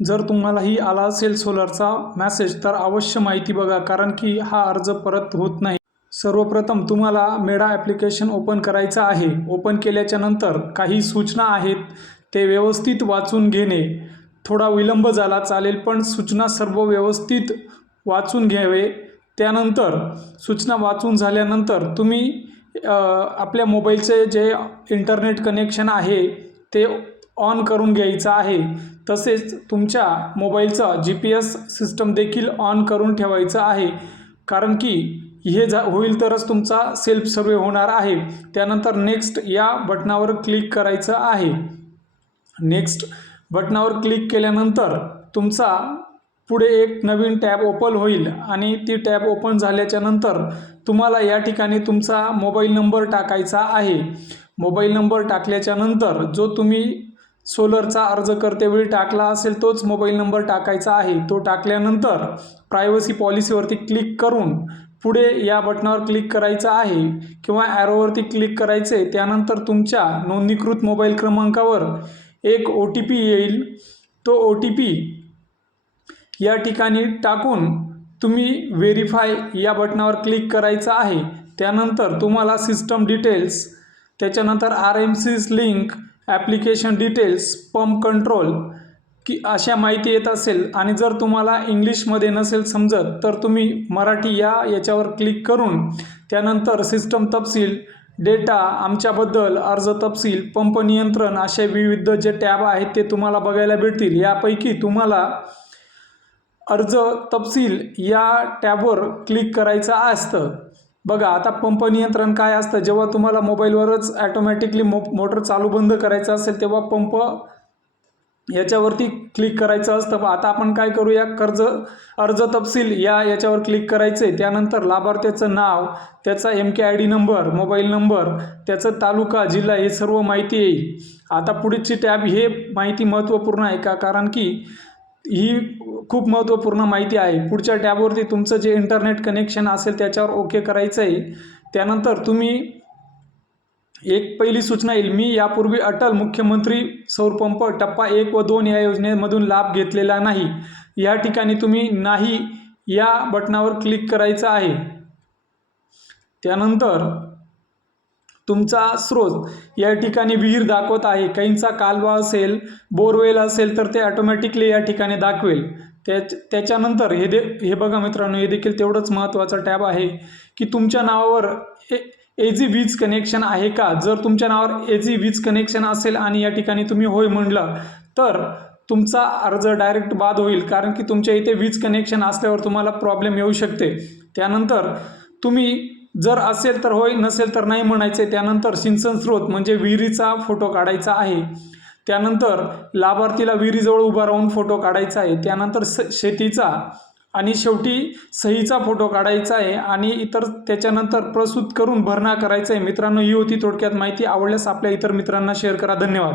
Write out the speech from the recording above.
जर तुम्हालाही आला असेल सोलरचा मॅसेज तर अवश्य माहिती बघा कारण की हा अर्ज परत होत नाही. सर्वप्रथम तुम्हाला मेडा ॲप्लिकेशन ओपन करायचं आहे. ओपन केल्याच्यानंतर काही सूचना आहेत ते व्यवस्थित वाचून घेणे. थोडा विलंब झाला चालेल पण सूचना सर्व व्यवस्थित वाचून घ्यावे. त्यानंतर सूचना वाचून झाल्यानंतर तुम्ही आपल्या मोबाईलचे जे इंटरनेट कनेक्शन आहे ते ऑन करून घ्यायचा आहे. तसेच तुमच्या मोबाईलचा जी पी एस सिस्टम देखील ऑन करून ठेवायचं आहे. कारण की हे जा होईल तरच तुमचा सेल्फ सर्वे होणार आहे. त्यानंतर नेक्स्ट या बटनावर क्लिक करायचं आहे. नेक्स्ट बटनावर क्लिक केल्यानंतर तुमचा पुढे एक नवीन टॅब ओपन होईल आणि ती टॅब ओपन झाल्याच्यानंतर तुम्हाला या ठिकाणी तुमचा मोबाईल नंबर टाकायचा आहे. मोबाईल नंबर टाकल्याच्या नंतर जो तुम्ही सोलरचा अर्ज करतेवेळी टाकला असेल तोच मोबाईल नंबर टाकायचा आहे. तो टाकल्यानंतर प्रायव्हसी पॉलिसीवरती क्लिक करून पुढे या बटनावर क्लिक करायचं आहे किंवा ॲरोवरती क्लिक करायचे त्यानंतर तुमच्या नोंदणीकृत मोबाईल क्रमांकावर एक ओ टी पी येईल. तो ओ टी पी या ठिकाणी टाकून तुम्ही व्हेरीफाय या बटनावर क्लिक करायचं आहे. त्यानंतर तुम्हाला सिस्टम डिटेल्स त्याच्यानंतर R M seize link application details pump control की अशा माहिती येत असेल आणि जर तुम्हाला इंग्लिशमध्ये नसेल समजत तर तुम्ही मराठी या याच्यावर क्लिक करून त्यानंतर सिस्टम तपशील डेटा आमच्याबद्दल अर्ज तपशील पंप नियंत्रण असे विविध जे टॅब आहेत ते तुम्हाला बघायला भेटतील. यापैकी तुम्हाला अर्ज तपशील या टॅबवर क्लिक करायचं असतं. बघा आता पंप नियंत्रण काय असतं? जेव्हा तुम्हाला मोबाईलवरच ॲटोमॅटिकली मो मोटर चालू बंद करायचं असेल तेव्हा पंप याच्यावरती क्लिक करायचं असतं. आता आपण काय करूया? कर्ज अर्ज तपशील या याच्यावर क्लिक करायचे त्यानंतर लाभार्थ्याचं नाव त्याचा M K I D number mobile number त्याचं तालुका जिल्हा हे सर्व माहिती येईल आता पुढची टॅब हे माहिती महत्त्वपूर्ण आहे का? कारण की ही खूप महत्त्वपूर्ण माहिती आहे. पुढच्या टॅबवरती तुमचं जे इंटरनेट कनेक्शन असेल त्याच्यावर ओके करायचं आहे त्यानंतर तुम्ही एक पहिली सूचना येईल. मी यापूर्वी अटल मुख्यमंत्री सौरपंप टप्पा एक व दोन या योजनेमधून लाभ घेतलेला नाही. या ठिकाणी तुम्ही नाही या बटनावर क्लिक करायचं आहे. त्यानंतर तुमचा स्रोत. या ठिकाणी विहीर दाखवत आहे. काहींचा कालवा असेल बोरवेल असेल तर ते ऑटोमॅटिकली या ठिकाणी दाखवेल. त्या त्याच्यानंतर हे दे हे बघा मित्रांनो हे देखील तेवढंच महत्त्वाचं टॅब आहे की तुमच्या नावावर ए एजी वीज कनेक्शन आहे का? जर तुमच्या नावावर एजी वीज कनेक्शन असेल आणि या ठिकाणी तुम्ही होय म्हणलं तर तुमचा अर्ज डायरेक्ट बाद होईल कारण की तुमच्या इथे वीज कनेक्शन असल्यावर तुम्हाला प्रॉब्लेम येऊ शकते. त्यानंतर तुम्ही जर असेल तर होय नसेल तर नाही म्हणायचे. त्यानंतर सिंचन स्रोत म्हणजे विहिरीचा फोटो काढायचा आहे. त्यानंतर लाभार्थीला विहिरीजवळ उभा राहून फोटो काढायचा आहे. त्यानंतर स शेतीचा आणि शेवटी सहीचा फोटो काढायचा आहे आणि इतर त्याच्यानंतर प्रस्तुत करून भरणा करायचा आहे. मित्रांनो ही होती थोडक्यात माहिती. आवडल्यास आपल्या इतर मित्रांना शेअर करा. धन्यवाद.